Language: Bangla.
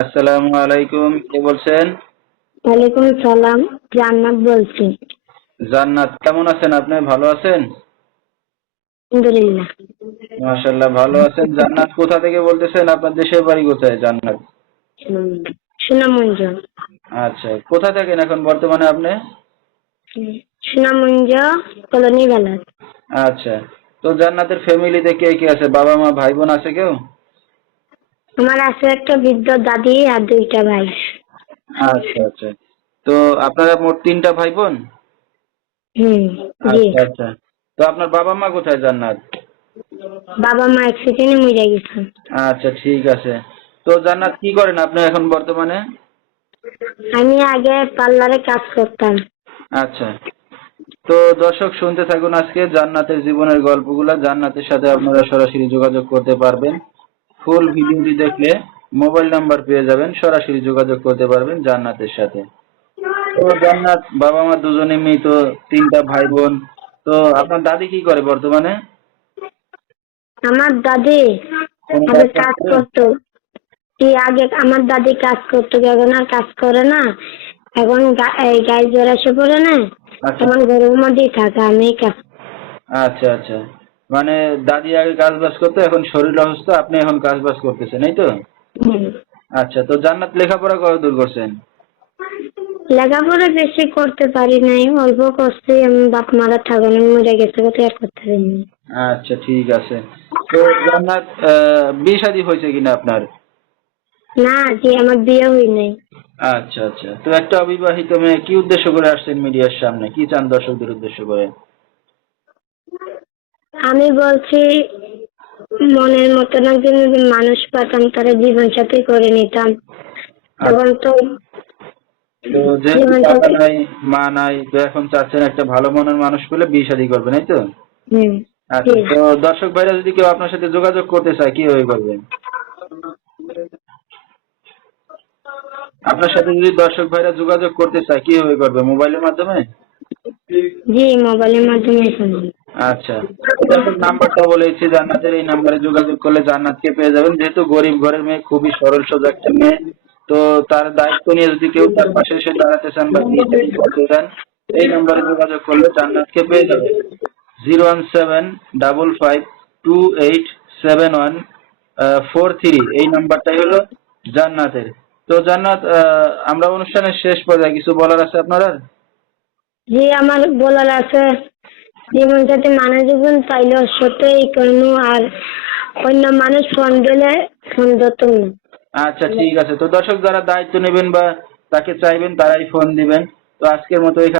আসসালামু আলাইকুম কে বলছেন? ওয়ালাইকুম সালাম জান্নাত বলছি। জান্নাত কেমন আছেন আপনি? ভালো আছেন? আলহামদুলিল্লাহ। মাশাল্লাহ ভালো আছেন। জান্নাত কোথা থেকে বলতেছেন? আপনার দেশের বাড়ি কোথায় জান্নাত? সুনামঞ্জ আচ্ছা কোথা থাকেন এখন বর্তমানে আপনি? সুনামঞ্জ কলোনি আচ্ছা তো জান্নাতের ফ্যামিলিতে কে কে আছে? বাবা মা ভাই বোন আছে কেউ? আমার আছে একটা বৃদ্ধ দাদি আর দুইটা ভাই। আচ্ছা আচ্ছা। তো আপনারা মোট তিনটা ভাই বোন হুম জি। আচ্ছা আচ্ছা। তো আপনার বাবা মা কোথায় জান্নাত? বাবা মা অ্যাক্সিডেন্টে মরে গেছে। আচ্ছা ঠিক আছে। তো জান্নাত কি করেন আপনি এখন বর্তমানে? আমি আগে পার্লারে কাজ করতাম। আচ্ছা। তো দর্শক শুনতে থাকুন আজকে জান্নাতের জীবনের গল্পগুলো। জান্নাতের সাথে আপনারা সরাসরি যোগাযোগ করতে পারবেন। ফুল ভিডিওটি দেখলে মোবাইল নাম্বার পেয়ে যাবেন সরাসরি যোগাযোগ করতে পারবেন জান্নাতের সাথে। তো জান্নাত বাবা মা দুজনে মেয়ে তো তিনটা ভাই বোন তো আপনার দাদি কি করে বর্তমানে? আমার দাদি আগে কাজ করতো? কি আগে আমার দাদি কাজ করতো এখন আর কাজ করে না। এখন গায়ে জ্বর এসে পড়ে না এখন ঘরের মধ্যেই থাকে আমি কাজ আচ্ছা আচ্ছা। মানে দাদি আগে কাজ বাজ করতো এখন শরীর অসুস্থ আপনি এখন কাজ বাজ করতেছেন এই তো? আচ্ছা তো জান্নাত লেখাপড়া কত দূর করছেন? লেখাপড়া বেশি করতে পারি নাই অল্প করছি আমি বাপ মারা ঠাকুরের মরে গেছে কত আর করতে পারিনি আচ্ছা ঠিক আছে। তো জান্নাত বিয়ে শাদী হয়েছে কিনা আপনার? না জি আমার বিয়ে হই নাই আচ্ছা আচ্ছা। তো একটা অবিবাহিত মেয়ে কি উদ্দেশ্য করে আসছেন মিডিয়ার সামনে? কি চান দর্শকদের উদ্দেশ্য করে? আমি বলছি মনের মতন একজন যদি মানুষ পেতাম তারা জীবন সাথী করে নিতাম। তখন তো তো যেহেতু বাবা নাই মা নাই তো এখন চাচ্ছেন একটা ভালো মনের মানুষ পেলে বিয়ে শাদী করবেন এই তো? আচ্ছা তো দর্শক ভাইরা যদি কেউ আপনার সাথে যোগাযোগ করতে চায় কীভাবে করবেন আপনার সাথে যদি দর্শক ভাইরা যোগাযোগ করতে চায় কীভাবে করবে? মোবাইলের মাধ্যমে? জি মোবাইলের মাধ্যমে আচ্ছা। নাম্বারটা বলেছি জান্নাতের এই নাম্বারে যোগাযোগ করলে জান্নাতকে পেয়ে যাবেন। যেহেতু গরিব ঘরের মেয়ে, খুবই সরল সোজা একটা মেয়ে, তো তার দায়িত্ব নিয়ে যদি কেউ তার পাশে এসে দাঁড়াতে চান বা করতে চান, এই নাম্বারে যোগাযোগ করলে জান্নাতকে পেয়ে যাবেন। Zero one seven double five two eight seven one four three, এই নাম্বারটাই হলো জান্নাতের। তো জান্নাত আমরা অনুষ্ঠানের শেষ পর্যায়ে কিছু বলার আছে আপনার? জি, আমার বলার আছে। জীবন সাথে মানুষ জীবন পাইলে সত্যই কর্ম আর অন্য মানুষ ফোন দিলে ফোন না। আচ্ছা ঠিক আছে। তো দর্শক যারা দায়িত্ব নেবেন বা তাকে চাইবেন, তারাই ফোন দিবেন। তো আজকের মতো